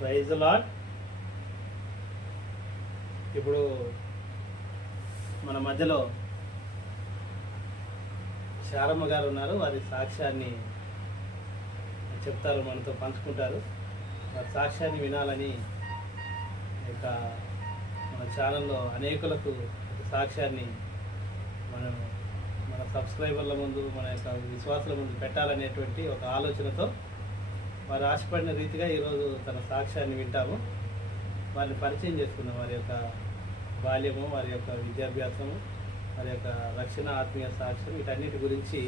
Praise lord. ఇప్పుడు మన మధ్యలో శారమ్మ గారు ఉన్నారు. వారి సాక్ష్యాన్ని చెప్తారు, మనతో పంచుకుంటారు. వారి సాక్ష్యాన్ని వినాలని ఇక మన ఛానల్లో అనేకులకు సాక్ష్యాన్ని మన సబ్స్క్రైబర్ల ముందు, మన యొక్క విశ్వాసుల ముందు పెట్టాలనేటువంటి ఒక ఆలోచనతో వారు ఆశపడిన రీతిగా ఈరోజు తన సాక్ష్యాన్ని వింటాము. వారిని పరిచయం చేసుకుందాం. వారి యొక్క బాల్యము, వారి యొక్క విద్యాభ్యాసము, వారి యొక్క రక్షణ, ఆత్మీయ సాక్ష్యం, వీటన్నిటి గురించి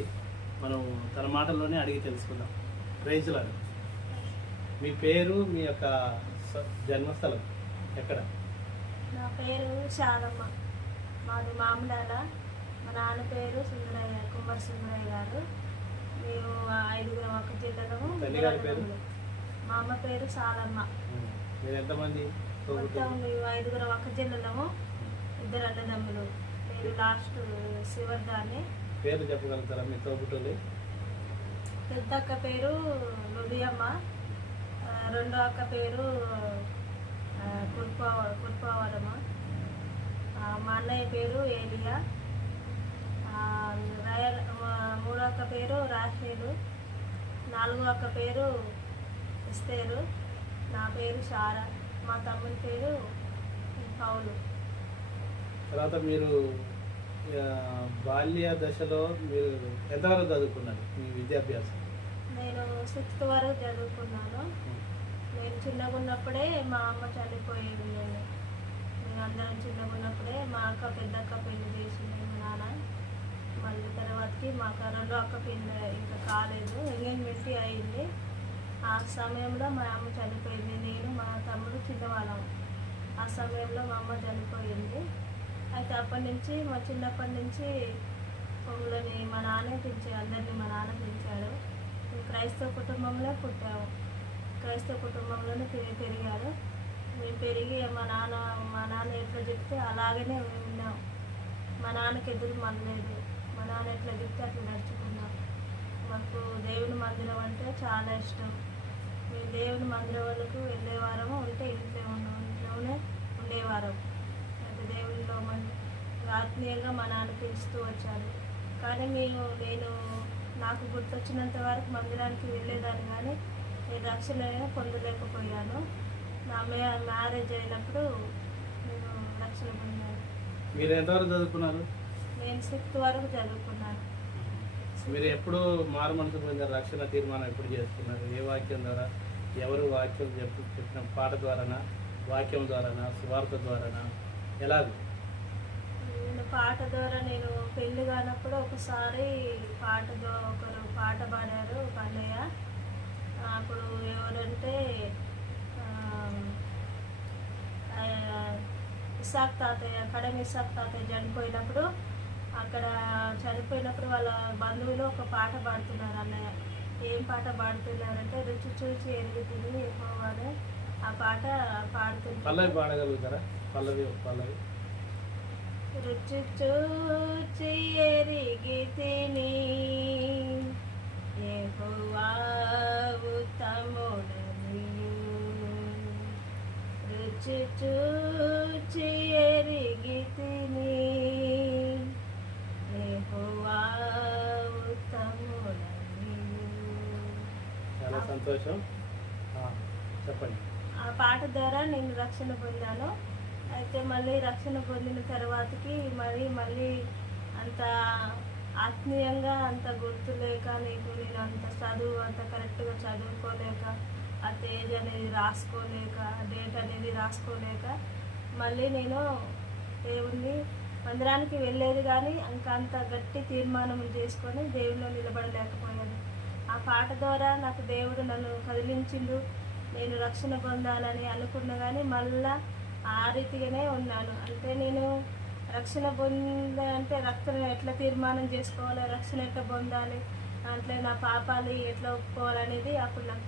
మనం తన మాటల్లోనే అడిగి తెలుసుకుందాం. Praise lord. మీ పేరు, మీ యొక్క జన్మస్థలం ఎక్కడ? నా పేరు శారమ్మ, మాది మామిడాల. మా నాన్న పేరు సుందరయ్య, కుమార్ సుందరయ్య గారు. మేము 5 ఒక జిల్లాలో. తల్లిగారి పేరు? మా అమ్మ పేరు శారమ్మ. మీరు ఎంతమంది? మొత్తం మేము 5 ఒక జిల్లాలో, 2 అన్నదమ్ములు. పేరు లాస్ట్ శివర్దాన్ని. పేరు చెప్పగలుగుతారా మీ తోబుట్టులు? పెద్ద అక్క పేరు లుదియమ్మ, రెండో అక్క పేరు కుర్పావరమ్మ, మా అన్నయ్య పేరు ఏలియా, మూడో అక్క పేరు రాహేలు, 4వ అక్క పేరు ఎస్తేరు, నా పేరు షారా, మా తమ్ముని పేరు పౌలు. తర్వాత మీరు బాల్య దశలో మీరు ఎంతవరకు చదువుకున్నారు మీ విద్యాభ్యాసం? నేను 6th వరకు చదువుకున్నాను. నేను చిన్నగా ఉన్నప్పుడే మా అమ్మ చనిపోయేది. నేను అందరం చిన్నగా ఉన్నప్పుడే మా అక్క, పెద్ద అక్క పెళ్లి చేసింది మా నాన్న. మళ్ళీ తర్వాతకి మాకు 2వ అక్క పెళ్లి ఇంకా కాలేదు, ఎంగేజ్మెంట్ అయింది. ఆ సమయంలో మా అమ్మ చనిపోయింది. నేను మా తమ్ముడు చిన్నవాళ్ళం. ఆ సమయంలో మా అమ్మ చనిపోయింది. అయితే అప్పటి నుంచి, మా చిన్నప్పటి నుంచి పొంగులని మా నాన్నే పెంచాడు, అందరినీ మా నాన్న పెంచాడు. మేము క్రైస్తవ కుటుంబంలో పుట్టాము, క్రైస్తవ కుటుంబంలోనే పెరిగాడు. మేము పెరిగి మా నాన్న ఎట్లా చెప్తే అలాగనే ఉన్నాం. మా నాన్నకి ఎదురు మనలేదు. మా నాన్న ఎట్లా చెప్తే అట్లా నడుచుకున్నాం. మాకు దేవుని మందిరం అంటే చాలా ఇష్టం. మేము దేవుని మందిరం వాళ్ళకు వెళ్ళేవారము, ఉంటే ఇంట్లోనే ఉండేవారం. అయితే దేవునిలో ఆత్మీయంగా మా నాన్న పెంచుతూ వచ్చాను. కానీ నేను నాకు గుర్తొచ్చినంత వరకు మందిరానికి వెళ్ళేదాన్ని, కానీ నేను రక్షణ పొందలేకపోయాను. నా మ్యారేజ్ అయినప్పుడు నేను రక్షణ పొందాను. మీరు ఎంతవరకు చదువుకున్నారు? నేను 6th వరకు చదువుకున్నాను. మీరు ఎప్పుడు మారు మనసు పొందారు? రక్షణ తీర్మానం ఎప్పుడు చేసుకున్నారు? ఏ వాక్యం ద్వారా? ఎవరు వాక్యం చెప్పిన పాట ద్వారానా, వాక్యం ద్వారానా, సువార్త ద్వారానా, ఎలాగ? నేను పాట ద్వారా, నేను పెళ్లి కానప్పుడు ఒకసారి ఒకరు పాట పాడారు, అన్నయ్య. అప్పుడు ఎవరంటే ఇసాక్ తాతయ్య, కడమ ఇసాక్ తాతయ్య చనిపోయినప్పుడు, అక్కడ చనిపోయినప్పుడు వాళ్ళ బంధువులు ఒక పాట పాడుతున్నారు. అన్నయ్య ఏం పాట పాడుతున్నారంటే, రుచి చూచి ఎరుగుతుంది ఎక్కువగానే. ఆ పాట పాడుతుంది. పల్లవి పాడగలుగుతారా? పల్లవి రుచి చూచి ఎరిగి తిని యెహోవా ఉత్తముడనియు, రుచి చూచి ఎరిగి తిని యెహోవా ఉత్తముడనియు. చాలా సంతోషం. చెప్పండి. ఆ పాట ద్వారా నేను రక్షణ పొందాను. అయితే మళ్ళీ రక్షణ పొందిన తర్వాతకి మళ్ళీ అంత ఆత్మీయంగా అంత గుర్తులేక, నేను అంత చదువు అంత కరెక్ట్గా చదువుకోలేక, ఆ తేజ్ అనేది రాసుకోలేక, డేట్ అనేది రాసుకోలేక, మళ్ళీ నేను దేవుణ్ణి మందిరానికి వెళ్ళేది, కానీ అంత గట్టి తీర్మానం చేసుకొని దేవునిలో నిలబడలేకపోయాను. ఆ పాట ద్వారా నాకు దేవుడు నన్ను కదిలించిండు. నేను రక్షణ పొందాలని అనుకున్నా, కానీ మళ్ళా ఆ రీతిగానే ఉన్నాను. అంటే నేను రక్షణ పొందాలంటే రక్షణ ఎట్లా తీర్మానం చేసుకోవాలి, రక్షణ ఎట్లా పొందాలి, అంటే నా పాపాలు ఎట్లా ఒప్పుకోవాలనేది అప్పుడు నాకు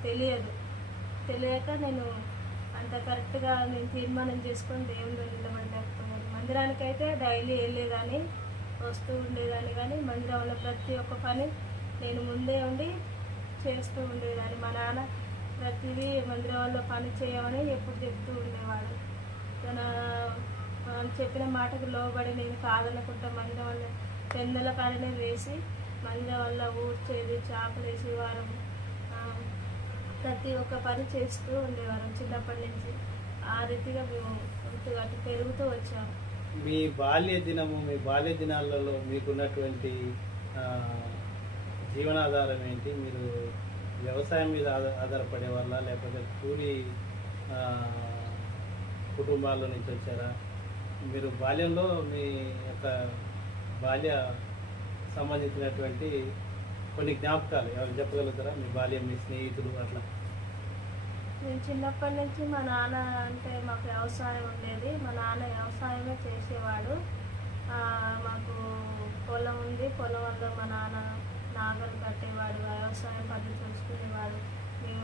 తెలియక నేను అంత కరెక్ట్గా నేను తీర్మానం చేసుకొని దేవుళ్ళు నిలబడలేకపోయాను. మందిరానికి అయితే డైలీ వెళ్ళేదాన్ని, వస్తూ ఉండేదాన్ని, కానీ మందిరంలో ప్రతి ఒక్క పని నేను ముందే ఉండి చేస్తూ ఉండేదాన్ని. మా నాన్న ప్రతిదీ మందిరంలో పని చేయమని ఎప్పుడు చెప్తూ ఉండేవాడు. తన చెప్పిన మాటకు లోబడి నేను కాదనుకుంటా మందిరం వల్ల పెందల కాడనే వేసి మందిరం వల్ల ఊడ్చేది, చాపలేసి వారం ప్రతి ఒక్క పని చేస్తూ ఉండేవారు చిన్నప్పటి నుంచి. ఆ రీతిగా మేము అటు పెరుగుతూ వచ్చాము. మీ బాల్య దినాలలో మీకున్నటువంటి జీవనాధారం ఏంటి? మీరు వ్యవసాయం మీద ఆధారపడే వాళ్ళ, లేకపోతే కూలి కుటుంబాల్లో నుంచి వచ్చారా? మీరు బాల్యంలో మీ యొక్క బాల్య సంబంధించినటువంటి కొన్ని జ్ఞాపకాలు ఎవరు చెప్పగలుగుతారా? మీ బాల్యం, మీ స్నేహితులు అట్లా. నేను చిన్నప్పటి నుంచి మా నాన్న అంటే మాకు వ్యవసాయం ఉండేది. మా నాన్న వ్యవసాయమే చేసేవాడు. మాకు పొలం ఉంది. పొలం వల్ల మా నాన్న నాగలు కట్టేవాడు, వ్యవసాయం పనులు చూసుకునేవాడు. మేము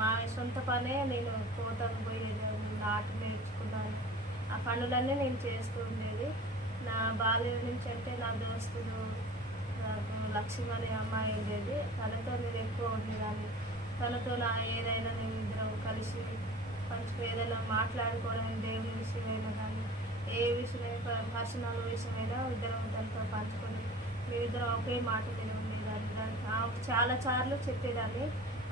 మా సొంత పనే నేను కోతకు పోయేది, నాటు నేర్చుకున్నాను. ఆ పనులన్నీ నేను చేస్తూ ఉండేది. నా బాల్యం నుంచి అంటే నా దోస్తులు లక్ష్మి అనే అమ్మాయి ఉండేది. తనతో నేను ఎక్కువ ఉండేదాన్ని. తనతో ఏదైనా నేను ఇద్దరం కలిసి మంచిగా ఏదైనా మాట్లాడుకోవడం, దేవుని విషయమైనా కానీ ఏ విషయమైనా పర్సనల్ విషయమైనా ఇద్దరం తనతో పంచుకొని మేమిద్దరం ఒకే మాట మీద ఉండేదాన్ని. ఆమెకు చాలా సార్లు చెప్పేదాన్ని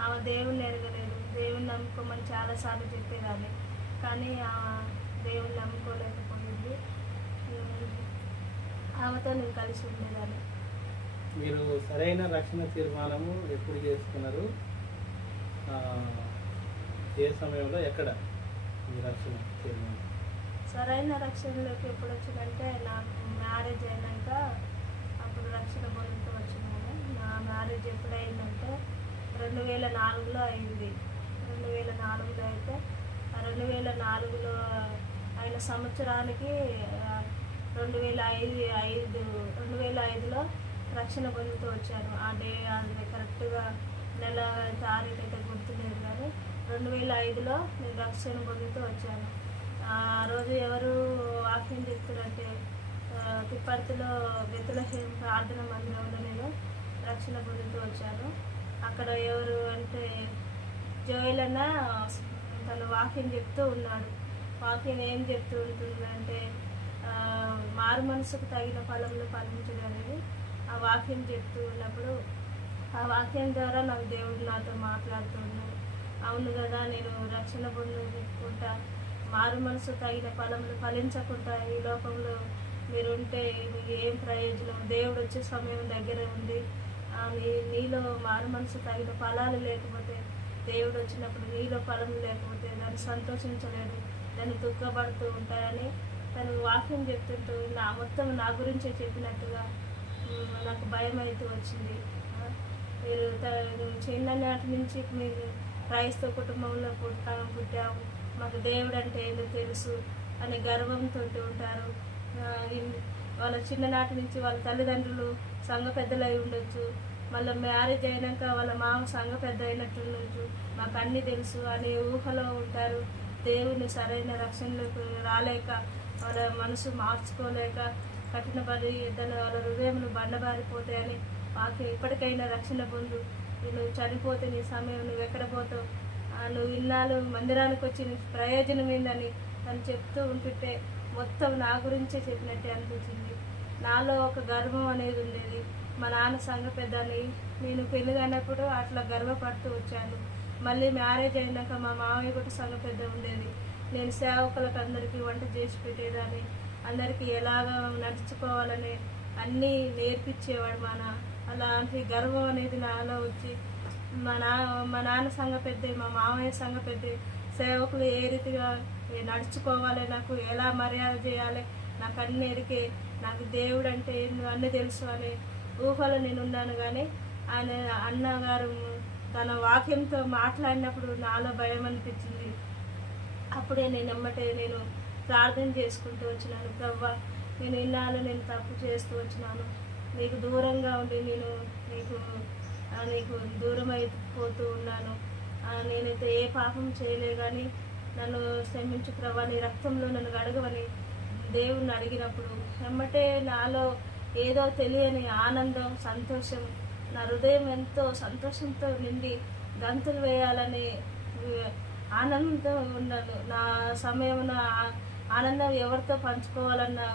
ఆమె దేవుణ్ణి ఎరగలేదు, దేవుణ్ణి నమ్ముకోమని చాలాసార్లు చెప్పేదాన్ని. కానీ దేవుణ్ణి నమ్ముకోలేకపోయింది. ఆమెతో నేను కలిసి ఉండేదాన్ని. మీరు సరైన రక్షణ తీర్మానము ఎప్పుడు చేసుకున్నారు? ఏ సమయంలో, ఎక్కడ మీ రక్షణ తీర్మానం? సరైన రక్షణలోకి ఎప్పుడు వచ్చిందంటే నాకు మ్యారేజ్ అయినాక అప్పుడు రక్షణ పొందుతూ వచ్చినాను. నా మ్యారేజ్ ఎప్పుడైందంటే 2004లో అయింది. 2004లో అయితే 2004లో అయిన సంవత్సరానికి 2005లో రక్షణ పొందుతూ వచ్చాను. ఆ డే అది కరెక్ట్గా నెల తారీఖు అయితే గుర్తులేదు, కానీ 2005లో నేను రక్షణ పొందుతూ వచ్చాను. ఆ రోజు ఎవరు వాక్యం చెప్తారంటే తిప్పర్తిలో బెత్లెహేమ్ ప్రార్థన మందిరంలో నేను రక్షణ పొందుతూ వచ్చాను. అక్కడ ఎవరు అంటే జోయల్ అన్న తను వాక్యం చెప్తూ ఉన్నాడు. వాక్యం ఏం చెప్తూ ఉంటుందంటే మారు మనసుకు తగిన ఫలంలో ఫలించడం అనేది ఆ వాక్యం చెప్తూ ఉన్నప్పుడు ఆ వాక్యం ద్వారా నాకు దేవుడు నాతో మాట్లాడుతున్నాడు. అవును కదా, నేను రక్షణ పొందుకుంటా, మారు మనసు తగిన ఫలంలో ఫలించకుండా ఈ లోకంలో మీరుంటే మీకు ఏం ప్రయోజనం? దేవుడు వచ్చే సమయం దగ్గర ఉంది. నీలో మారు మనసు తగిన ఫలాలు లేకపోతే, దేవుడు వచ్చినప్పుడు నీలో ఫలం లేకపోతే దాన్ని సంతోషించలేదు, దాన్ని దుఃఖపడుతూ ఉంటాయని తను వాక్యం చెప్తుంటూ మొత్తం నా గురించే చెప్పినట్టుగా నాకు భయం అయితే వచ్చింది. మీరు చిన్ననాటి నుంచి మీరు క్రైస్తవ కుటుంబంలో పుట్టాము, మాకు దేవుడు అంటే ఏదో తెలుసు అనే గర్వంతో ఉంటారు. వాళ్ళ చిన్ననాటి నుంచి వాళ్ళ తల్లిదండ్రులు సంఘ పెద్దలై ఉండొచ్చు, మళ్ళీ మ్యారేజ్ అయినాక వాళ్ళ మామ సంఘ పెద్ద అయినట్టు ఉండొచ్చు, మాకు అన్నీ తెలుసు అనే ఊహలో ఉంటారు. దేవుని సరైన రక్షణలోకి రాలేక, వాళ్ళ మనసు మార్చుకోలేక కఠినపడి వాళ్ళ హృదయములు బండబారిపోతాయని మాకు ఇప్పటికైనా రక్షణ పొందు, నువ్వు చనిపోతే నీ సమయం నువ్వు ఎక్కడ పోతావు, నువ్వు ఇన్నాళ్ళు మందిరానికి వచ్చి నీ ప్రయోజనం ఏందని తను చెప్తూ ఉంటుంటే మొత్తం నా గురించే చెప్పినట్టే అనిపించింది. నాలో ఒక గర్వం అనేది ఉండేది. మా నాన్న సంఘ పెద్దని నేను పెళ్లి కానప్పుడు అట్లా గర్వపడుతూ వచ్చాను. మళ్ళీ మ్యారేజ్ అయినాక మా మామయ్య కూడా సంఘ పెద్ద ఉండేది. నేను సేవకులకు అందరికీ వంట చేసి పెట్టేదాన్ని, అందరికీ ఎలాగ నడుచుకోవాలని అన్నీ నేర్పించేవాడు మా నాన్న. అలాంటి గర్వం అనేది నాలో వచ్చి మా నాన్న సంఘ పెద్ద, మా మామయ్య సంఘ పెద్ద, సేవకులు ఏ రీతిగా నడుచుకోవాలి, నాకు ఎలా మర్యాద చేయాలి, నాకు అన్ని ఎరికే, నాకు దేవుడు అంటే అన్నీ తెలుసు అనే ఊహలో నేను ఉన్నాను. కానీ ఆయన అన్నగారు తన వాక్యంతో మాట్లాడినప్పుడు నాలో భయం అనిపించింది. అప్పుడే నేను ప్రార్థన చేసుకుంటూ వచ్చినాను. ప్రభువా, నేను ఇన్నాళ్ళు నేను తప్పు చేస్తూ వచ్చినాను, నీకు దూరంగా ఉండి నేను నీకు దూరం అయిపోతూ ఉన్నాను. నేనైతే ఏ పాపం చేయలే, కానీ నన్ను క్షమించు ప్రభువా, నీ రక్తంలో నన్ను గడగవని దేవుణ్ణి అడిగినప్పుడు వెంబటే నాలో ఏదో తెలియని ఆనందం, సంతోషం, నా హృదయం ఎంతో సంతోషంతో నిండి గంతులు వేయాలని ఆనందంతో ఉన్నాను. నా సమయం ఆనందం ఎవరితో పంచుకోవాలన్నా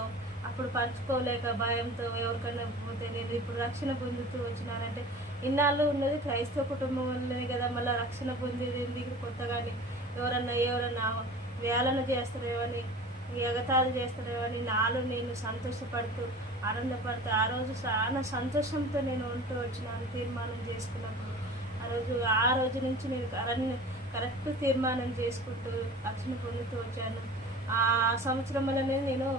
అప్పుడు పంచుకోలేక భయంతో ఎవరికైనా పోతే నేను ఇప్పుడు రక్షణ పొందుతూ వచ్చినానంటే ఇన్నాళ్ళు ఉన్నది క్రైస్తవ కుటుంబం వల్లనే కదా, మళ్ళీ రక్షణ పొందేది ఎందుకు కొత్తగాని ఎవరన్నా వేలన చేస్తారేమని ఎగతాళి చేస్తారేమని నాలో నేను సంతోషపడుతూ ఆనందపడుతూ ఆ రోజు చాలా సంతోషంతో నేను ఉంటూ వచ్చినాను. తీర్మానం చేసుకున్నప్పుడు ఆ రోజు నుంచి నేను కరెక్ట్ తీర్మానం చేసుకుంటూ రక్షణ పొందుతూ వచ్చాను. ఆ సంవత్సరంలోనే నేను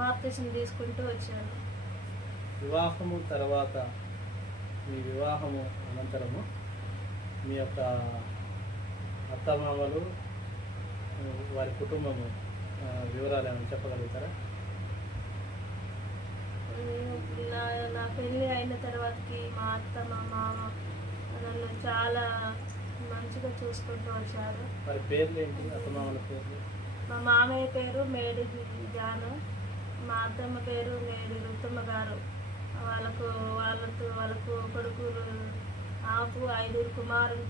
బాప్తిసం తీసుకుంటూ వచ్చాను. వివాహము తర్వాత మీ వివాహము అనంతరము మీ యొక్క అత్తమామలు వారి కుటుంబము వివరాలు ఏమైనా చెప్పగలుగుతారా? నా పెళ్ళి అయిన తర్వాతకి మా అత్త మా మామ నన్ను చాలా మంచిగా చూసుకుంటూ వచ్చారు. వారి పేర్లు ఏంటి? అత్తమామల పేర్లు? మా మామయ్య పేరు మేడి జాను, మా అత్తమ్మ పేరు మేడి రుత్తమ్మ గారు. వాళ్ళకు కొడుకులు నాకు 5 కుమారులు,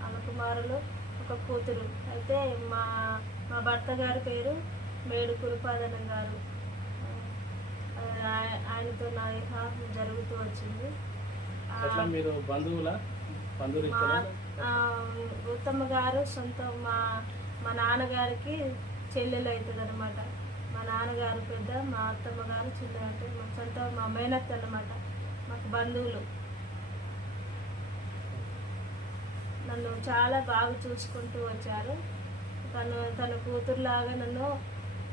వాళ్ళ కుమారులు ఒక కూతురు. అయితే మా భర్త గారి పేరు మేడు కురుపాదనం గారు. ఆయనతో నా వివాహం జరుగుతూ వచ్చింది. మీరు బంధువులు రుత్తమ్మ గారు సొంత మా నాన్నగారికి చెల్లెలు అవుతుంది అనమాట. మా నాన్నగారు పెద్ద, మా అత్తమ్మ గారు చిన్న, అంటే మా సొంత మా మేనత్త అనమాట. మాకు బంధువులు. నన్ను చాలా బాగా చూసుకుంటూ వచ్చారు. తన కూతురులాగా నన్ను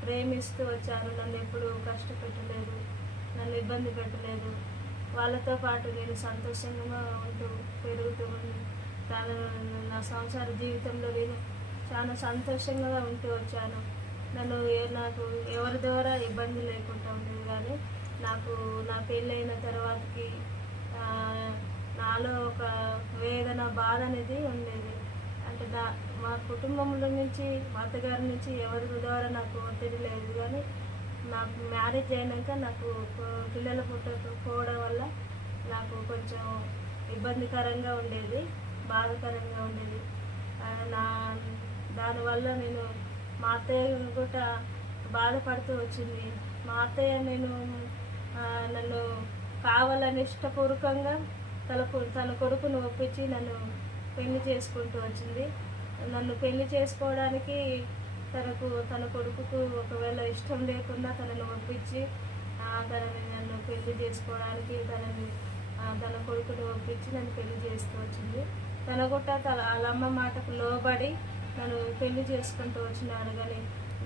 ప్రేమిస్తూ వచ్చారు. నన్ను ఎప్పుడు కష్టపెట్టలేదు, నన్ను ఇబ్బంది పెట్టలేదు. వాళ్ళతో పాటు నేను సంతోషంగా ఉంటూ పెరుగుతూ నా సంసార జీవితంలో నేను చాలా సంతోషంగా ఉంటూ వచ్చాను. నాకు ఎవరి ద్వారా ఇబ్బంది లేకుండా ఉండేది. కానీ నా పెళ్ళైన తర్వాతకి నాలో ఒక వేదన, బాధ అనేది ఉండేది. అంటే మా కుటుంబంలో నుంచి, మా అత్తగారి నుంచి ఎవరి ద్వారా నాకు ఒత్తిడి లేదు. కానీ నాకు మ్యారేజ్ అయినాక నాకు పిల్లలు పుట్టకపోవడం వల్ల నాకు కొంచెం ఇబ్బందికరంగా ఉండేది, బాధాకరంగా ఉండేది. దానివల్ల నేను మా అత్తయ్య కూడా బాధపడుతూ వచ్చింది. మా అత్తయ్య నన్ను కావాలని ఇష్టపూర్వకంగా తన కొడుకును ఒప్పించి నన్ను పెళ్లి చేసుకుంటూ వచ్చింది. నన్ను పెళ్లి చేసుకోవడానికి తన కొడుకుకు ఒకవేళ ఇష్టం లేకుండా తనను ఒప్పించి నన్ను పెళ్లి చేసుకోవడానికి తన కొడుకును ఒప్పించి నన్ను పెళ్లి చేస్తూ వచ్చింది. తన కూడా వాళ్ళమ్మ మాటకు లోబడి నన్ను పెళ్లి చేసుకుంటూ వచ్చినాడు. కానీ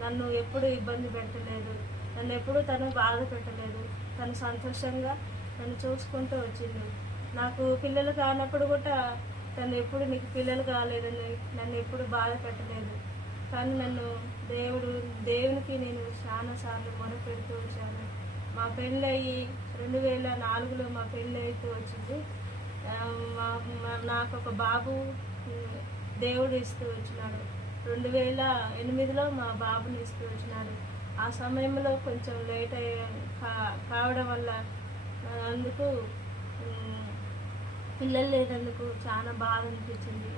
నన్ను ఎప్పుడు ఇబ్బంది పెట్టలేదు, నన్ను ఎప్పుడు తను బాధ పెట్టలేదు. తను సంతోషంగా నన్ను చూసుకుంటూ వచ్చింది. నాకు పిల్లలు కానప్పుడు కూడా తను ఎప్పుడు నీకు పిల్లలు కాలేదని నన్ను ఎప్పుడు బాధ పెట్టలేదు. కానీ దేవునికి నేను చాలాసార్లు మొరపెడుతూ వచ్చాను. మా పెళ్ళి అయ్యి 2004లో మా పెళ్ళి అవుతూ వచ్చింది. నాకు ఒక బాబు దేవుడు ఇస్తూ వచ్చినాడు. 2008లో మా బాబుని ఇస్తూ వచ్చినాడు. ఆ సమయంలో కొంచెం లేట్ కావడం వల్ల అందుకు పిల్లలు లేనందుకు చాలా బాధ అనిపించింది.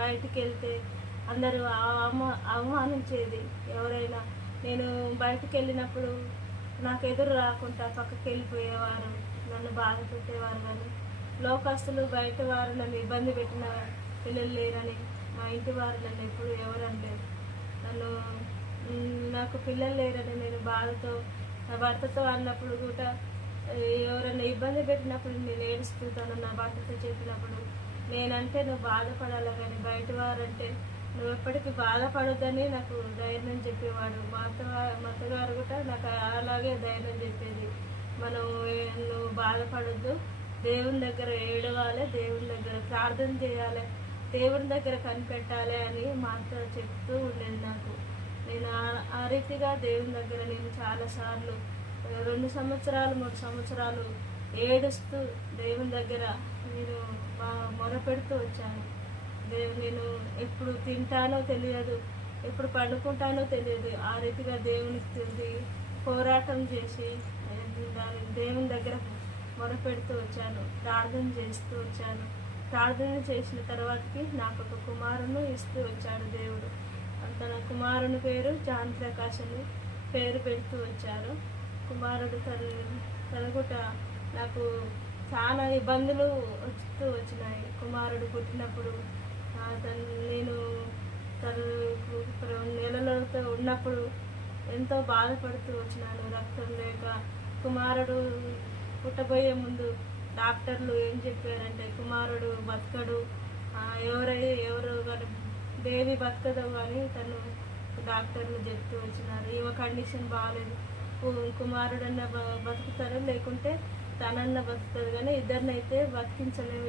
బయటికి వెళ్తే అందరూ అవమానించేది. ఎవరైనా నేను బయటికి వెళ్ళినప్పుడు నాకు ఎదురు రాకుండా పక్కకి వెళ్ళిపోయేవారు, నన్ను బాధ పెట్టేవారు. కానీ లోకస్తులు బయట వారు నన్ను ఇబ్బంది పెట్టిన పిల్లలు లేరని మా ఇంటి వారు నన్ను ఎప్పుడు ఎవరు అనలేదు. నాకు పిల్లలు లేరని నేను బాధతో నా భర్తతో అన్నప్పుడు కూడా ఎవరైనా ఇబ్బంది పెట్టినప్పుడు నేను ఏడుస్తుంటాను. నా భర్తతో చెప్పినప్పుడు నేనంటే నువ్వు బాధపడాలి, కానీ బయట వారంటే నువ్వు ఎప్పటికీ బాధపడొద్దని నాకు ధైర్యం చెప్పేవాడు. మా అత్తగారు కూడా నాకు అలాగే ధైర్యం చెప్పేది. నువ్వు బాధపడొద్దు, దేవుని దగ్గర ఏడవాలి, దేవుని దగ్గర ప్రార్థన చేయాలి, దేవుని దగ్గర కనిపెట్టాలి అని మా అత్త చెప్తూ ఉండేది నాకు. నేను ఆ రీతిగా దేవుని దగ్గర నేను చాలాసార్లు 2 సంవత్సరాలు 3 సంవత్సరాలు ఏడుస్తూ దేవుని దగ్గర నేను మొరపెడుతూ వచ్చాను. నేను ఎప్పుడు తింటానో తెలియదు, ఎప్పుడు పండుకుంటానో తెలియదు. ఆ రీతిగా దేవునికి పోరాటం చేసి దేవుని దగ్గర మొరపెడుతూ వచ్చాను, ప్రార్థన చేస్తూ వచ్చాను. ప్రార్థన చేసిన తర్వాతకి నాకు ఒక కుమారుని ఇస్తూ వచ్చాడు దేవుడు. తన కుమారుని పేరు జాన్ ప్రకాష్ అని పేరు పెడుతూ వచ్చారు. కుమారుడు తనకుట నాకు చాలా ఇబ్బందులు వస్తూ వచ్చినాయి. కుమారుడు పుట్టినప్పుడు నేను తను నెలలతో ఉన్నప్పుడు ఎంతో బాధపడుతూ వచ్చినాను. రక్తం లేక కుమారుడు పుట్టబోయే ముందు డాక్టర్లు ఏం చెప్పారంటే కుమారుడు బతకడు, ఎవరు కానీ బేబీ బతకదు కానీ తను డాక్టర్లు చెప్తూ వచ్చినారు. ఈమె కండిషన్ బాగాలేదు, కుమారుడన్న బతుకుతారు లేకుంటే తనన్న బతుకుతుంది కానీ ఇద్దరినైతే బతికించలేము,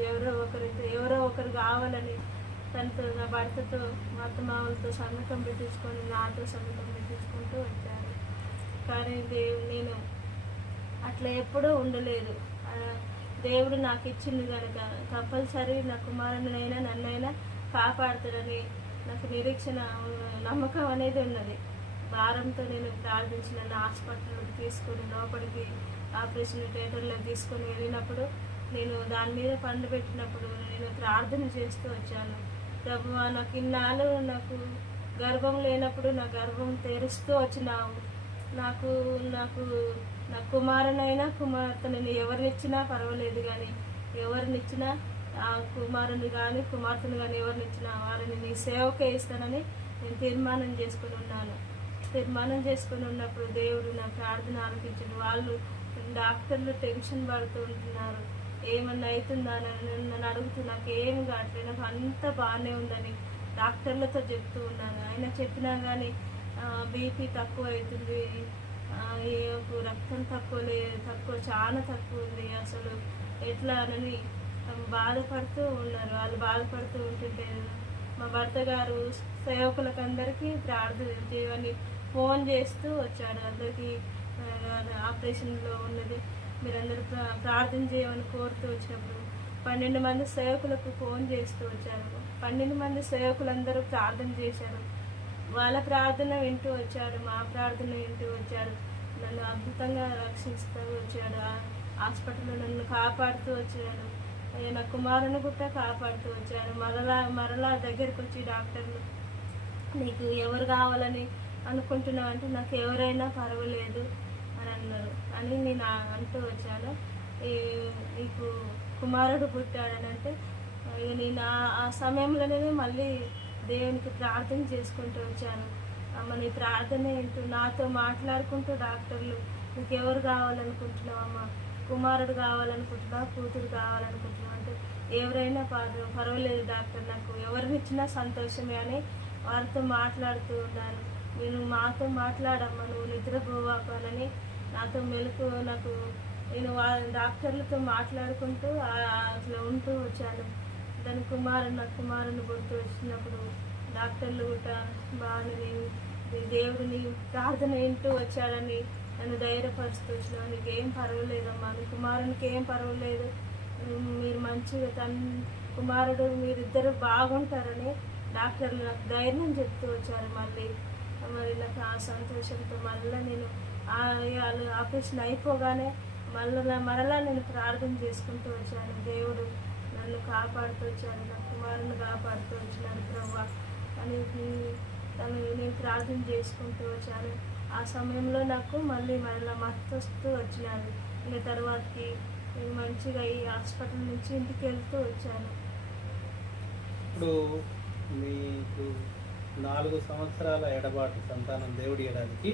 ఎవరో ఒకరు కావాలని తనతో నా భర్తతో మా అత్తమామలతో సంతకం పెట్టించుకొని నాతో సంతకం పెట్టించుకుంటూ వచ్చారు. కానీ నేను అట్లా ఎప్పుడూ ఉండలేదు. దేవుడు నాకు ఇచ్చింది కనుక కంపల్సరీ నా కుమారుడినైనా నన్నైనా కాపాడుతాడని నాకు నిరీక్షణ నమ్మకం అనేది ఉన్నది. భారంతో నేను ప్రార్థించిన హాస్పిటల్కి తీసుకొని లోపలికి ఆపరేషన్ థియేటర్లో తీసుకొని వెళ్ళినప్పుడు నేను దాని మీద పండు పెట్టినప్పుడు నేను ప్రార్థన చేస్తూ వచ్చాను. ప్రభువా, నాకు ఇన్నాళ్ళు నాకు గర్భం లేనప్పుడు నా గర్భం తెరుస్తూ వచ్చినావు. నాకు నాకు నా కుమారునైనా కుమార్తెని ఎవరినిచ్చినా పర్వాలేదు కానీ ఎవరినిచ్చినా ఆ కుమారుని కానీ కుమార్తెను కానీ ఎవరినిచ్చినా వారిని నీ సేవకే ఇస్తానని నేను తీర్మానం చేసుకుని ఉన్నాను. తీర్మానం చేసుకుని ఉన్నప్పుడు దేవుడు నా ప్రార్థన ఆలకించాడు. వాళ్ళు డాక్టర్లు టెన్షన్ పడుతూ ఉంటున్నారు, ఏమన్నా అవుతుందా అని నన్ను అడుగుతూ నాకు ఏం కావట్లేదు, నాకు అంతా బాగానే ఉందని డాక్టర్లతో చెప్తూ ఉన్నాను. ఆయన చెప్పినా కానీ బీపీ తక్కువ అవుతుంది, రక్తం తక్కువ చాలా తక్కువ ఉంది, అసలు ఎట్లా అని బాధపడుతూ ఉన్నారు. వాళ్ళు బాధపడుతూ ఉంటుంటే మా భర్త గారు సేవకులకు అందరికీ ప్రార్థన చేయమని ఫోన్ చేస్తూ వచ్చాడు. అందరికీ ఆపరేషన్లో ఉన్నది మీరందరూ ప్రార్థన చేయమని కోరుతూ వచ్చినప్పుడు 12 మంది సేవకులకు ఫోన్ చేస్తూ వచ్చారు. 12 మంది సేవకులందరూ ప్రార్థన చేశారు. వాళ్ళ ప్రార్థన వింటూ వచ్చాడు, మా ప్రార్థన వింటూ వచ్చాడు. నన్ను అద్భుతంగా రక్షిస్తూ వచ్చాడు. హాస్పిటల్లో నన్ను కాపాడుతూ వచ్చాడు. నా కుమారుని కూడా కాపాడుతూ వచ్చాడు. మరలా దగ్గరికి వచ్చి డాక్టర్లు నీకు ఎవరు కావాలని అనుకుంటున్నావు అంటే నాకు ఎవరైనా పర్వాలేదు అని అన్నారు. అని నేను అంటూ వచ్చాను. నీకు కుమారుడు పుట్టాడని అంటే నేను ఆ సమయంలోనే మళ్ళీ దేవునికి ప్రార్థన చేసుకుంటూ వచ్చాను. అమ్మ నీ ప్రార్థన ఏంటో నాతో మాట్లాడుకుంటూ డాక్టర్లు నీకు ఎవరు కావాలనుకుంటున్నావు అమ్మ, కుమారుడు కావాలనుకుంటున్నావు, కూతురు కావాలనుకుంటున్నావు అంటే ఎవరైనా పర్వాలేదు డాక్టర్, నాకు ఎవరినిచ్చినా సంతోషమే అని వారితో మాట్లాడుతూ ఉన్నాను. నేను మాతో మాట్లాడమ్మా, నువ్వు నిద్రపోవాలని నాతో మెలకు నాకు నేను డాక్టర్లతో మాట్లాడుకుంటూ అట్లా ఉంటూ వచ్చాను. దాని నా కుమారుని గుర్తు వచ్చినప్పుడు డాక్టర్లు కూడా బాగానే దేవుడిని ప్రార్థన వింటూ వచ్చాడని నన్ను ధైర్యపరుస్తూ వచ్చినా నీకేం పర్వాలేదమ్మా, నీ కుమారునికి ఏం పర్వాలేదు, మీరు మంచిగా కుమారుడు మీరిద్దరు బాగుంటారని డాక్టర్లు నాకు ధైర్యం చెప్తూ వచ్చారు. మరి నాకు ఆ సంతోషంతో మళ్ళీ నేను ఆపరేషన్ అయిపోగానే మరలా నేను ప్రార్థన చేసుకుంటూ వచ్చాను. దేవుడు నన్ను కాపాడుతూ వచ్చాడు, నా కుమారుని కాపాడుతూ వచ్చినాడు ప్రభువా అని నేను ప్రార్థన చేసుకుంటూ వచ్చాను. ఆ సమయంలో నాకు మరలా మత్తు వస్తూ వచ్చినాడు. ఇంకా తర్వాతకి నేను మంచిగా ఈ హాస్పిటల్ నుంచి ఇంటికి వెళ్తూ వచ్చాను. ఇప్పుడు మీకు 4 సంవత్సరాల ఎడబాటు సంతానం దేవుడు ఇవ్వడానికి,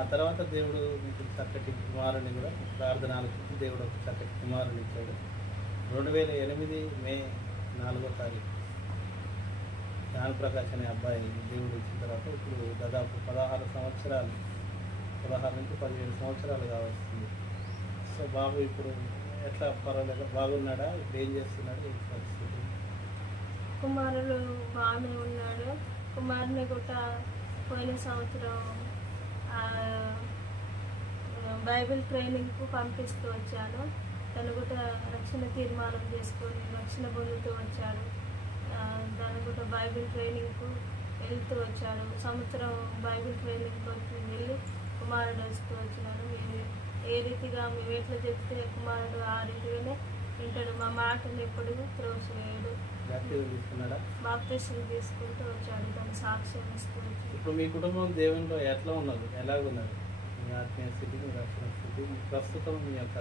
ఆ తర్వాత దేవుడు మీకు చక్కటి కుమారుని కూడా ప్రార్థనలకు దేవుడు ఒక చక్కటి కుమారుని ఇచ్చాడు. 2008 మే 4వ తారీఖు జ్ఞాన ప్రకాష్ అనే అబ్బాయి దేవుడు ఇచ్చిన తర్వాత ఇప్పుడు దాదాపు 16 నుంచి 17 సంవత్సరాలు కావస్తుంది. సో బాబు ఇప్పుడు ఎట్లా పర్వాలేదు, బాగున్నాడా, ఇప్పుడు ఏం చేస్తున్నాడు, ఏం పరిస్థితి? కుమారుడు బాగానే ఉన్నాడు. కుమారుని కూడా పోయిన సంవత్సరం బైబిల్ ట్రైనింగ్కు పంపిస్తూ వచ్చాను. తను కూడా రక్షణ తీర్మానం చేసుకొని రక్షణ పొందుతూ వచ్చాడు. తను కూడా బైబిల్ ట్రైనింగ్కు వెళ్తూ వచ్చాడు. సంవత్సరం బైబిల్ ట్రైనింగ్కి వెళ్ళి కుమారుడు వస్తూ వచ్చినాడు. ఏ రీతిగా మేము ఎట్లా చెప్తే కుమారుడు ఆ రీతిగానే వింటాడు, మా మాటలు ఎప్పుడు త్రోసివేయడు. బాప్తిజం తీసుకున్నాడా? బాప్తిసం తీసుకుంటూ వచ్చాడు, తన సాక్ష్యం ఇస్తూ వచ్చాడు. ఇప్పుడు మీ కుటుంబం దేవునిలో ఎట్లా ఉన్నారు, ఎలాగున్నారు? మీ ఆత్మీయ స్థితి, మీ రక్షణ స్థితి, మీ ప్రస్తుతం మీ యొక్క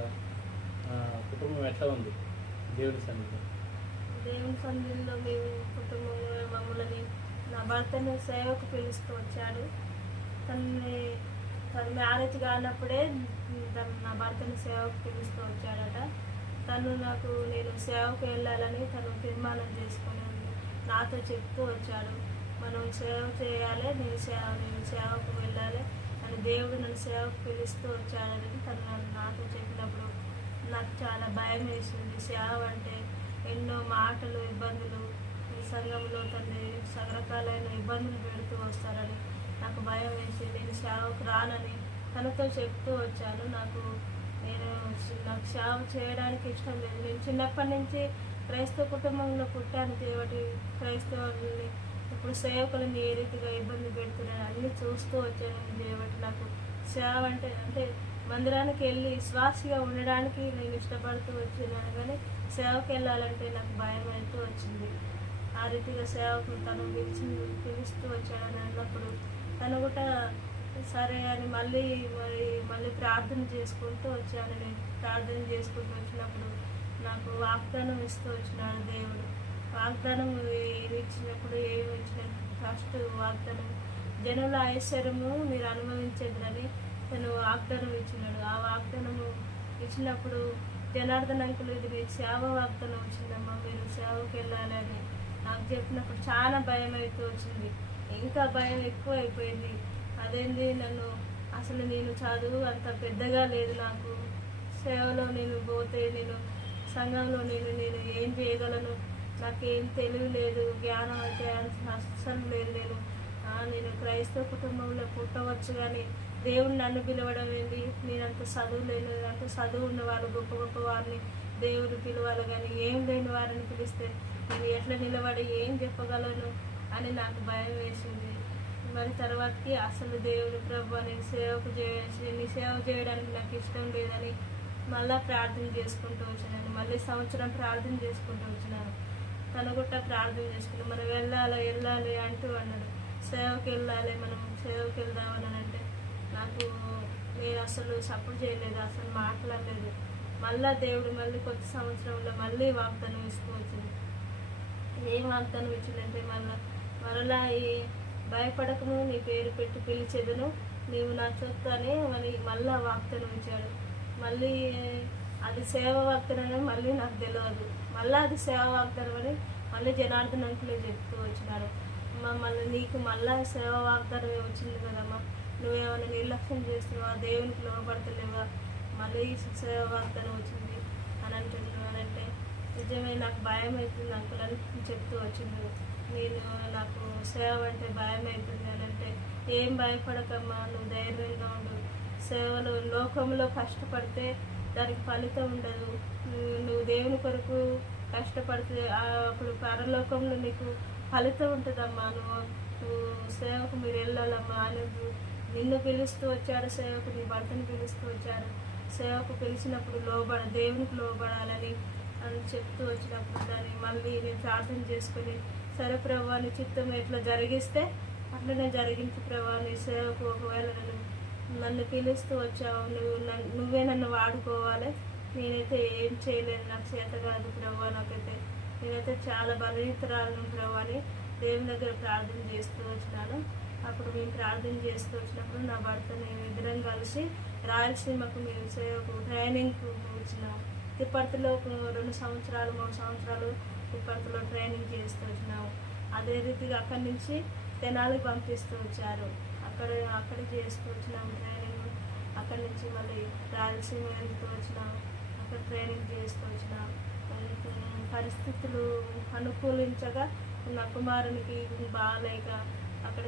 కుటుంబం ఎట్లా ఉంది దేవుని సన్నిధిలో? దేవుని సన్నిధిలో మేము కుటుంబంలో మమ్మల్ని నా భర్తను సేవకు పిలుస్తూ వచ్చాడు. తన మ్యారేజ్ కానప్పుడే నా భర్తను సేవకు పిలుస్తూ వచ్చాడట. నేను సేవకు వెళ్ళాలని తను తీర్మానం చేసుకొని నాతో చెప్తూ వచ్చాడు. మనం సేవ చేయాలి, నేను సేవకు వెళ్ళాలి అని దేవుడు నన్ను సేవకు పిలుస్తూ వచ్చాడని తను నాతో చెప్పినప్పుడు నాకు చాలా భయం వేసింది. సేవ అంటే ఎన్నో మాటలు, ఇబ్బందులు, ఈ సంఘంలో రకరకాలైన ఇబ్బందులు పెడుతూ వస్తారని నాకు భయం వేసి నేను సేవకు రానని తనతో చెప్తూ వచ్చాను. నాకు సేవ చేయడానికి ఇష్టం లేదు. నేను చిన్నప్పటి నుంచి క్రైస్తవ కుటుంబంలో పుట్టాను కాబట్టి క్రైస్తవుల్ని ఇప్పుడు సేవకులను ఏ రీతిగా ఇబ్బంది పెడుతున్నాను అన్నీ చూస్తూ వచ్చాను కాబట్టి నాకు సేవ అంటే మందిరానికి వెళ్ళి విశ్వాసిగా ఉండడానికి నేను ఇష్టపడుతూ వచ్చినాను, కానీ సేవకు వెళ్ళాలంటే నాకు భయం అవుతూ వచ్చింది. ఆ రీతిగా సేవకు తను పిలుస్తూ వచ్చాడని అన్నప్పుడు తను కూడా సరే అని మళ్ళీ ప్రార్థన చేసుకుంటూ వచ్చాను. నేను ప్రార్థన చేసుకుంటూ వచ్చినప్పుడు నాకు వాగ్దానం ఇస్తూ వచ్చినాడు దేవుడు. వాగ్దానం ఇచ్చినప్పుడు ఏమి ఇచ్చిన ఫస్ట్ వాగ్దానం జనుల ఐశ్వర్యము మీరు అనుభవించేదని తను వాగ్దానం ఇచ్చినాడు. ఆ వాగ్దానము ఇచ్చినప్పుడు జనార్దన్ అంకులు ఇది మీకు సేవ వాగ్దానం వచ్చిందమ్మా, మీరు సేవకు వెళ్ళాలి అని నాకు చెప్పినప్పుడు చాలా భయం అవుతూ వచ్చింది. ఇంకా భయం ఎక్కువ అయిపోయింది. అదేంటి నేను చదువు అంత పెద్దగా లేదు, నాకు సేవలో నేను పోతే నేను సంఘంలో నేను ఏం చేయగలను, నాకేం తెలివి లేదు, జ్ఞానం అయితే అస్సలు లేదు. నేను క్రైస్తవ కుటుంబంలో పుట్టవచ్చు కానీ దేవుడు నన్ను పిలవడం ఏంటి, నేనంత చదువు లేను, అంత చదువు ఉన్న వాళ్ళు గొప్ప గొప్ప వారిని దేవుడు పిలవాలి కానీ ఏం లేని వారిని పిలిస్తే నేను ఎట్లా నిలబడి ఏం చెప్పగలను అని నాకు భయం వేసింది. మరి తర్వాతకి అసలు దేవుడు ప్రభు నేను సేవ చేయడానికి నాకు ఇష్టం లేదని మళ్ళీ ప్రార్థన చేసుకుంటూ వచ్చినాను. మళ్ళీ సంవత్సరం ప్రార్థన చేసుకుంటూ వచ్చినాను. తను కూడా ప్రార్థన చేసుకుని మనం వెళ్ళాలి అంటూ అన్నాడు. సేవకి వెళ్ళాలి, మనం సేవకి వెళ్దామని అంటే నేను అసలు సపోర్ట్ చేయలేదు, అసలు మాట్లాడలేదు. మళ్ళీ దేవుడు కొత్త సంవత్సరంలో మళ్ళీ వాగ్దానం ఇస్తూ వచ్చింది. ఏం వాగ్దానం ఇచ్చిందంటే మరలా ఈ భయపడకము, నీ పేరు పెట్టి పిలిచేదను, నీవు నా చొత్తు అని మళ్ళీ వాగ్దానం ఇచ్చాడు. మళ్ళీ అది సేవ వాగ్దానం అని మళ్ళీ నాకు తెలియదు. మళ్ళీ అది సేవ వాగ్దానం అని మళ్ళీ జనార్దన్ అంకులే చెప్తూ వచ్చినారు. మళ్ళీ నీకు మళ్ళీ సేవ వాగ్దానమే వచ్చింది కదమ్మా, నువ్వేమైనా నిర్లక్ష్యం చేస్తున్నావా, దేవునికి లోపడతలేవా, మళ్ళీ సేవ వాగ్దానం వచ్చింది అని అంటున్నానంటే నిజమే నాకు భయం అవుతుంది అంకుల్ అని చెప్తూ వచ్చింది. నాకు సేవ అంటే భయం అవుతుంది అని అంటే ఏం భయపడకమ్మా, నువ్వు ధైర్యంగా ఉండు. సేవలో లోకంలో కష్టపడితే దానికి ఫలితం ఉండదు. నువ్వు దేవుని కొరకు కష్టపడితే అప్పుడు పరలోకంలో నీకు ఫలితం ఉంటుందమ్మా. నువ్వు సేవకు మీరు వెళ్ళాలమ్మా అని నిన్ను పిలుస్తూ వచ్చాడు. సేవకు నీ భర్తను పిలుస్తూ వచ్చాడు. సేవకు పిలిచినప్పుడు దేవునికి లోబడాలని అని చెప్తూ వచ్చినప్పుడు దాన్ని మళ్ళీ నేను ప్రార్థన చేసుకుని సరే ప్రభా నీ చిత్తం ఎట్లా జరిగిస్తే అట్లనే జరిగించు ప్రభా, నీ సేవకు ఒకవేళ నన్ను పిలుస్తూ వచ్చావు, నువ్వే నన్ను వాడుకోవాలి, నేనైతే ఏం చేయలేను, నాకు చేత కాదు ప్రభా, నేనైతే చాలా బలహీనరాలను ప్రభా అని దేవుని దగ్గర ప్రార్థన చేస్తూ వచ్చినాను. అప్పుడు మేము ప్రార్థన చేస్తూ వచ్చినప్పుడు నా భర్త నేను ఇద్దరం కలిసి రాయలసీమకు మేము సేవకు ట్రైనింగ్కు వచ్చినాం. తిప్పర్తిలో 2 సంవత్సరాలు 3 సంవత్సరాలు తిప్పర్తిలో ట్రైనింగ్ చేస్తూ వచ్చినాము. అదే రీతిగా అక్కడి నుంచి తెనాలికి పంపిస్తూ వచ్చారు. అక్కడ చేస్తూ వచ్చినాము ట్రైనింగ్. అక్కడి నుంచి మళ్ళీ రాయలసీమ వెళ్తూ వచ్చినాము. అక్కడ ట్రైనింగ్ చేస్తూ వచ్చినాము. పరిస్థితులు అనుకూలించగా నా కుమారునికి బాగాలేక అక్కడ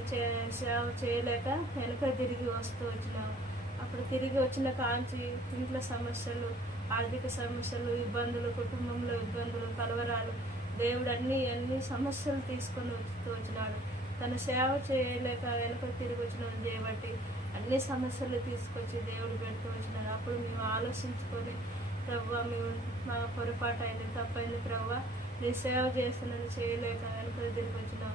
సేవ చేయలేక వెనక తిరిగి వస్తూ వచ్చినాము. అప్పుడు తిరిగి వచ్చిన కాంచి ఇంట్లో సమస్యలు, ఆర్థిక సమస్యలు, ఇబ్బందులు, కుటుంబంలో ఇబ్బందులు, కలవరాలు, దేవుడు అన్ని సమస్యలు తీసుకొని వస్తూ వచ్చినాడు. తను సేవ చేయలేక వెనక తిరిగి వచ్చిన చేయబట్టి అన్ని సమస్యలు తీసుకొచ్చి దేవుడు పెడుతూ వచ్చినాడు. అప్పుడు మేము ఆలోచించుకొని ప్రభు మేము మా పొరపాటు అయింది, తప్పైంది ప్రభు. నీ సేవ చేస్తున్నాను చేయలేక వెనుక తిరిగి వచ్చినాం.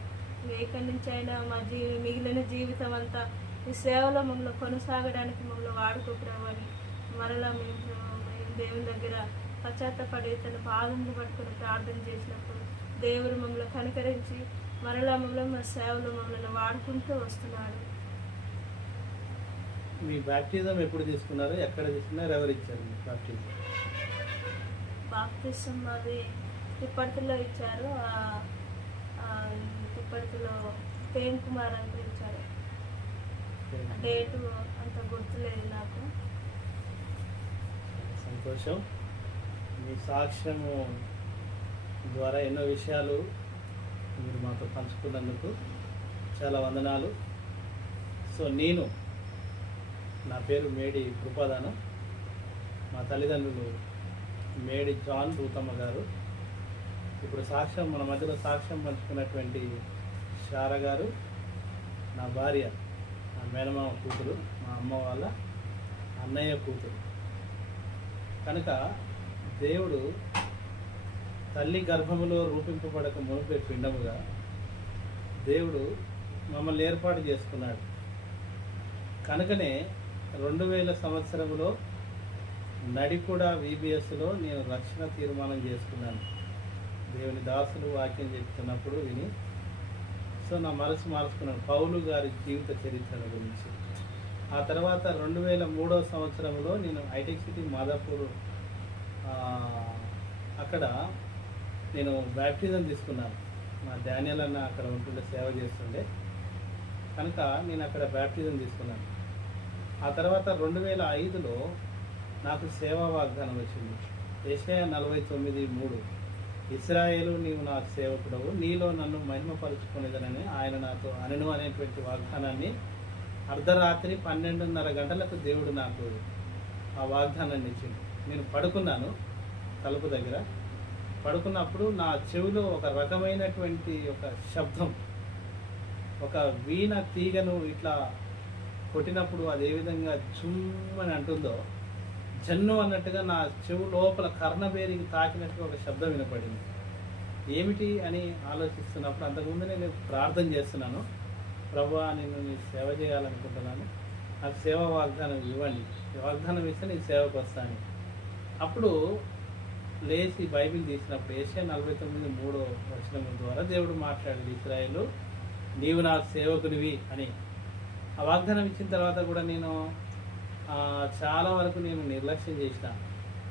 ఇక్కడి నుంచి అయినా మా మిగిలిన జీవితం అంతా ఈ సేవలో మమ్మల్ని కొనసాగడానికి మమ్మల్ని వాడుకో ప్రభు అని మరలా మేము దేవుని దగ్గర పశ్చాత్తపడి తన పాదములు పట్టుకుని ప్రార్థన చేసినప్పుడు దేవుడు మమ్మల్ని కనికరించి మరలా మమ్మల్ని మా సేవలో మమ్మల్ని వాడుకుంటూ వస్తున్నాడు. మీ బ్యాప్టిజం ఎప్పుడు తీసుకున్నారు, ఎక్కడ తీసుకున్నారు, ఎవరు ఇచ్చారు మీ బ్యాప్టిజం? బాప్తిసం అది తిప్పర్తిలో ఇచ్చారు. తిప్పర్తిలో ప్రేమ్ కుమార్ అంతా ఇచ్చారు. డేటు అంత గుర్తులేదు నాకు. సంతోషం. మీ సాక్ష్యము ద్వారా ఎన్నో విషయాలు మీరు మాతో పంచుకున్నందుకు చాలా వందనాలు. సో నా పేరు మేడి కృపాదానం. మా తల్లిదండ్రులు మేడి జాన్ రూతమ్మ గారు. ఇప్పుడు మన మధ్యలో సాక్ష్యం పంచుకున్నటువంటి శార గారు నా భార్య, నా మేనమామ కూతురు, మా అమ్మ వాళ్ళ అన్నయ్య కూతురు. కనుక దేవుడు తల్లి గర్భములో రూపింపబడక మునిపే పిండముగా దేవుడు మమ్మల్ని ఏర్పాటు చేసుకున్నాడు. కనుకనే 2000 సంవత్సరంలో నడికూడ VBSలో నేను రక్షణ తీర్మానం చేసుకున్నాను. దేవుని దాసులు వాక్యం చెప్తున్నప్పుడు విని సో నా మనసు మార్చుకున్నాను పౌలు గారి జీవిత చరిత్ర గురించి. ఆ తర్వాత 2003 సంవత్సరంలో నేను హైటెక్ సిటీ మాదాపూర్ అక్కడ నేను బ్యాప్టిజం తీసుకున్నాను. మా డానియల్ అన్న అక్కడ ఉంటుండే సేవ చేస్తుండే కనుక నేను అక్కడ బ్యాప్టిజం తీసుకున్నాను. ఆ తర్వాత 2005లో నాకు సేవా వాగ్దానం వచ్చింది. యెషయా 49:3 ఇశ్రాయేలు నీవు నా సేవకుడవు, నీలో నన్ను మహిమపరుచుకునేదనని ఆయన నాతో అనను అనేటువంటి వాగ్దానాన్ని అర్ధరాత్రి 12:30 గంటలకు దేవుడు నాకు ఆ వాగ్దానాన్ని ఇచ్చింది. నేను పడుకున్నాను తలుపు దగ్గర. పడుకున్నప్పుడు నా చెవిలో ఒక రకమైనటువంటి ఒక శబ్దం, ఒక వీణ తీగను ఇట్లా కొట్టినప్పుడు అది ఏ విధంగా చుమ్మని అంటుందో జన్ను అన్నట్టుగా నా చెవు లోపల కర్ణబేరికి తాకినట్టుగా ఒక శబ్దం వినపడింది. ఏమిటి అని ఆలోచిస్తున్నప్పుడు అంతకుముందు నేను ప్రార్థన చేస్తున్నాను, ప్రభువా నేను నీ సేవ చేయాలనుకుంటున్నాను, నాకు సేవ వాగ్దానం ఇవ్వండి, వాగ్దానం ఇస్తే నేను సేవకు వస్తాను. అప్పుడు లేచి బైబిల్ తీసినప్పుడు యెషయా 49:3 ద్వారా దేవుడు మాట్లాడింది, ఇశ్రాయేలు నీవు నా సేవకునివి అని. ఆ వాగ్దానం ఇచ్చిన తర్వాత కూడా నేను చాలా వరకు నేను నిర్లక్ష్యం చేసిన.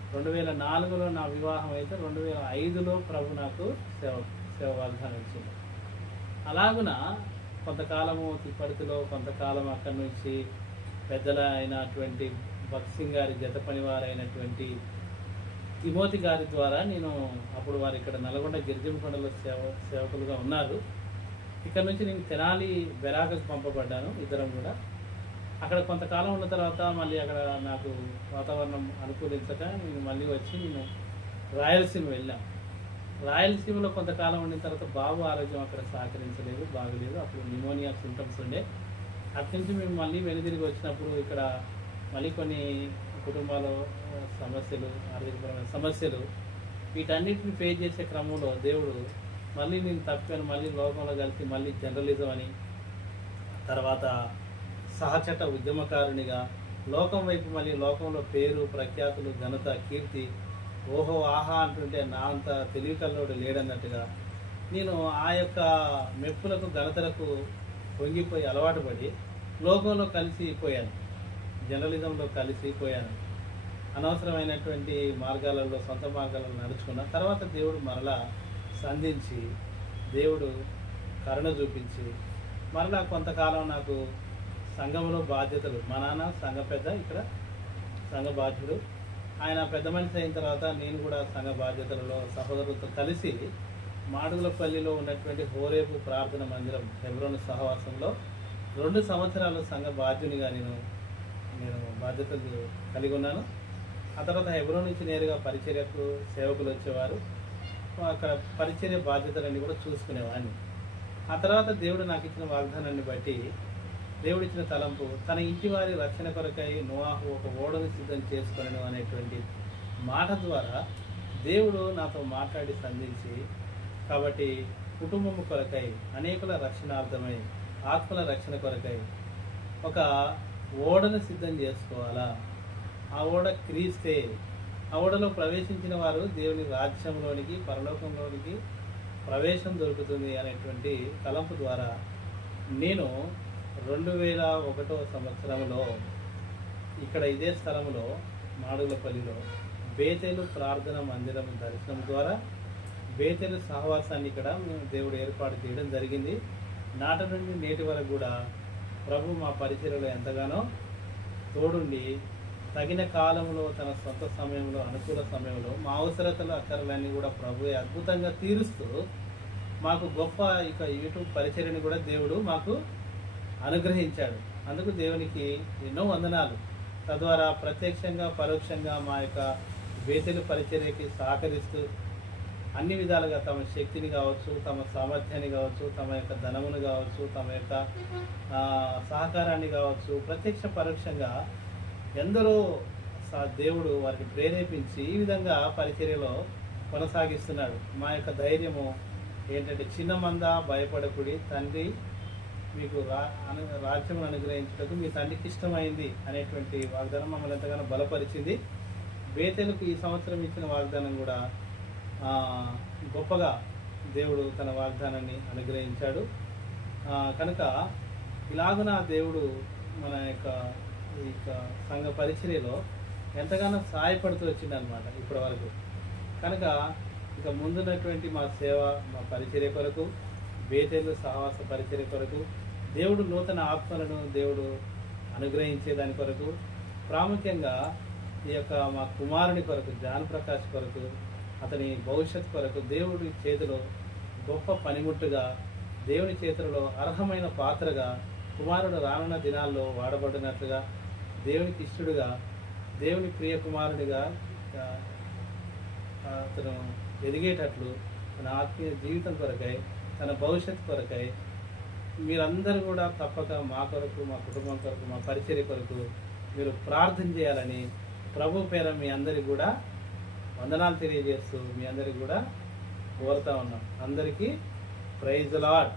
2004లో నా వివాహం అయితే 2005లో ప్రభు నాకు సేవ వాగ్దానం ఇచ్చింది. అలాగున కొంతకాలము తిప్పర్తిలో, కొంతకాలం అక్కడి నుంచి పెద్దల అయినటువంటి భక్సింగ్ గారి జత పనివారైనటువంటి తిమోతి గారి ద్వారా నేను అప్పుడు వారు ఇక్కడ నల్గొండ గిరిజంకొండలో సేవకులుగా ఉన్నారు. ఇక్కడ నుంచి నేను తెనాలి బెరాకకు పంపబడ్డాను, ఇద్దరం కూడా. అక్కడ కొంతకాలం ఉన్న తర్వాత మళ్ళీ అక్కడ నాకు వాతావరణం అనుకూలించక నేను మళ్ళీ వచ్చి నేను రాయలసీమ వెళ్ళాను. రాయలసీమలో కొంతకాలం ఉండిన తర్వాత బాబు ఆరోగ్యం అక్కడ సహకరించలేదు, బాగలేదు. అప్పుడు న్యూమోనియా సింటమ్స్ ఉండే. అక్కడి నుంచి మేము మళ్ళీ వెనుదిరిగి వచ్చినప్పుడు ఇక్కడ మళ్ళీ కొన్ని కుటుంబాల సమస్యలు, ఆర్థికపరమైన సమస్యలు, వీటన్నిటిని ఫేస్ చేసే క్రమంలో దేవుడు మళ్ళీ నేను తప్పాను, మళ్ళీ లోకంలో కలిసి మళ్ళీ జర్నలిజం అని, తర్వాత సహచట ఉద్యమకారునిగా లోకం వైపు మళ్ళీ లోకంలో పేరు, ప్రఖ్యాతులు, ఘనత, కీర్తి, ఓహో ఆహా అంటుంటే నా అంత తెలివికల్లోడు లేడన్నట్టుగా నేను ఆ యొక్క మెప్పులకు, ఘనతలకు పొంగిపోయి అలవాటు పడి లోకంలో కలిసిపోయాను, జర్నలిజంలో కలిసిపోయాను. అనవసరమైనటువంటి మార్గాలలో, సొంత మార్గాలలో నడుచుకున్న తర్వాత దేవుడు మరలా సంధించి, దేవుడు కరుణ చూపించి మరలా కొంతకాలం నాకు సంఘంలో బాధ్యతలు, మా నాన్న సంఘ పెద్ద, ఇక్కడ సంఘ బాధ్యుడు. ఆయన పెద్ద మనిషి అయిన తర్వాత నేను కూడా సంఘ బాధ్యతలలో సహోదరులతో కలిసి మాడుగులపల్లిలో ఉన్నటువంటి హోరేపు ప్రార్థన మందిరం హెబ్రోను సహవాసంలో 2 సంవత్సరాలు సంఘ బాధ్యునిగా నేను బాధ్యతలు కలిగి ఉన్నాను. ఆ తర్వాత హెబ్రోన్ నుంచి నేరుగా పరిచర్యకు సేవకులు వచ్చేవారు, అక్కడ పరిచర్య బాధ్యతలన్నీ కూడా చూసుకునేవాడిని. ఆ తర్వాత దేవుడు నాకు ఇచ్చిన వాగ్దానాన్ని బట్టి, దేవుడిచ్చిన తలంపు, తన ఇంటి వారి రక్షణ కొరకై నోవాహు ఒక ఓడను సిద్ధం చేసుకొనెను అనేటువంటి మాట ద్వారా దేవుడు నాతో మాట్లాడి సంధించి, కాబట్టి కుటుంబం కొరకై, అనేకుల రక్షణార్థమై, ఆత్మల రక్షణ కొరకై ఒక ఓడను సిద్ధం చేసుకోవాలా. ఆ ఓడ క్రీస్తే. ఆ ఓడలో ప్రవేశించిన వారు దేవుని రాజ్యంలోనికి, పరలోకంలోనికి ప్రవేశం దొరుకుతుంది అనేటువంటి తలంపు ద్వారా నేను 2001 సంవత్సరంలో ఇక్కడ ఇదే స్థలంలో మాడుగులపల్లిలో బేతేలు ప్రార్థన మందిరం దర్శనం ద్వారా బేతేలు సహవాసాన్ని ఇక్కడ దేవుడు ఏర్పాటు చేయడం జరిగింది. నాటి నుండి నేటి వరకు కూడా ప్రభు మా పరిచర్యలో ఎంతగానో తోడుండి తగిన కాలంలో తన సొంత సమయంలో, అనుకూల సమయంలో మా అవసరతలు అక్కర్లన్నీ కూడా ప్రభు అద్భుతంగా తీరుస్తూ మాకు గొప్ప ఇక యూట్యూబ్ పరిచర్యని కూడా దేవుడు మాకు అనుగ్రహించాడు. అందుకు దేవునికి ఎన్నో వందనాలు. తద్వారా ప్రత్యక్షంగా పరోక్షంగా మా యొక్క బేతేలు పరిచర్యకి సహకరిస్తూ అన్ని విధాలుగా తమ శక్తిని కావచ్చు, తమ సామర్థ్యాన్ని కావచ్చు, తమ యొక్క ధనమును కావచ్చు, తమ యొక్క సహకారాన్ని కావచ్చు, ప్రత్యక్ష పరోక్షంగా ఎందరో దేవుడు వారికి ప్రేరేపించి ఈ విధంగా పరిచర్యలో కొనసాగిస్తున్నాడు. మా యొక్క ధైర్యము ఏంటంటే, చిన్న మంద భయపడకుడి, తండ్రి మీకు రాజ్యం అనుగ్రహించుటకు మీ తండ్రికి ఇష్టమైంది అనేటువంటి వాగ్దానం మమ్మల్ని ఎంతగానో బలపరిచింది. బేతేలుకు ఈ సంవత్సరం ఇచ్చిన వాగ్దానం కూడా గొప్పగా దేవుడు తన వాగ్దానాన్ని అనుగ్రహించాడు. కనుక ఇలాగున దేవుడు మన యొక్క ఈ సంఘ పరిచర్యలో ఎంతగానో సహాయపడుతూ వచ్చింది అనమాట ఇప్పటి వరకు. కనుక ఇక ముందున్నటువంటి మా సేవ, మా పరిచర్య కొరకు, బేతేలు సహవాస పరిచర్య కొరకు దేవుడు నూతన ఆత్మలను దేవుడు అనుగ్రహించే దాని కొరకు, ప్రాముఖ్యంగా ఈ యొక్క మా కుమారుని కొరకు, జాన్ ప్రకాష్ కొరకు, అతని భవిష్యత్ కొరకు దేవుడి చేతిలో గొప్ప పనిముట్టుగా, దేవుని చేతులలో అర్హమైన పాత్రగా కుమారుడు రానున్న దినాల్లో వాడబడినట్లుగా, దేవునికి ఇష్టడుగా, దేవుని ప్రియ కుమారుడిగా అతను ఎదిగేటట్లు తన ఆత్మీయ జీవితం కొరకై, తన భవిష్యత్ కొరకై మీరందరూ కూడా తప్పక మా కొరకు, మా కుటుంబం కొరకు, మా పరిచర్య కొరకు మీరు ప్రార్థన చేయాలని ప్రభు పేర మీ అందరికి కూడా వందనాలు తెలియజేస్తూ మీ అందరికి కూడా కోరుతా ఉన్నాం. అందరికీ ప్రైజ్ ది లార్డ్.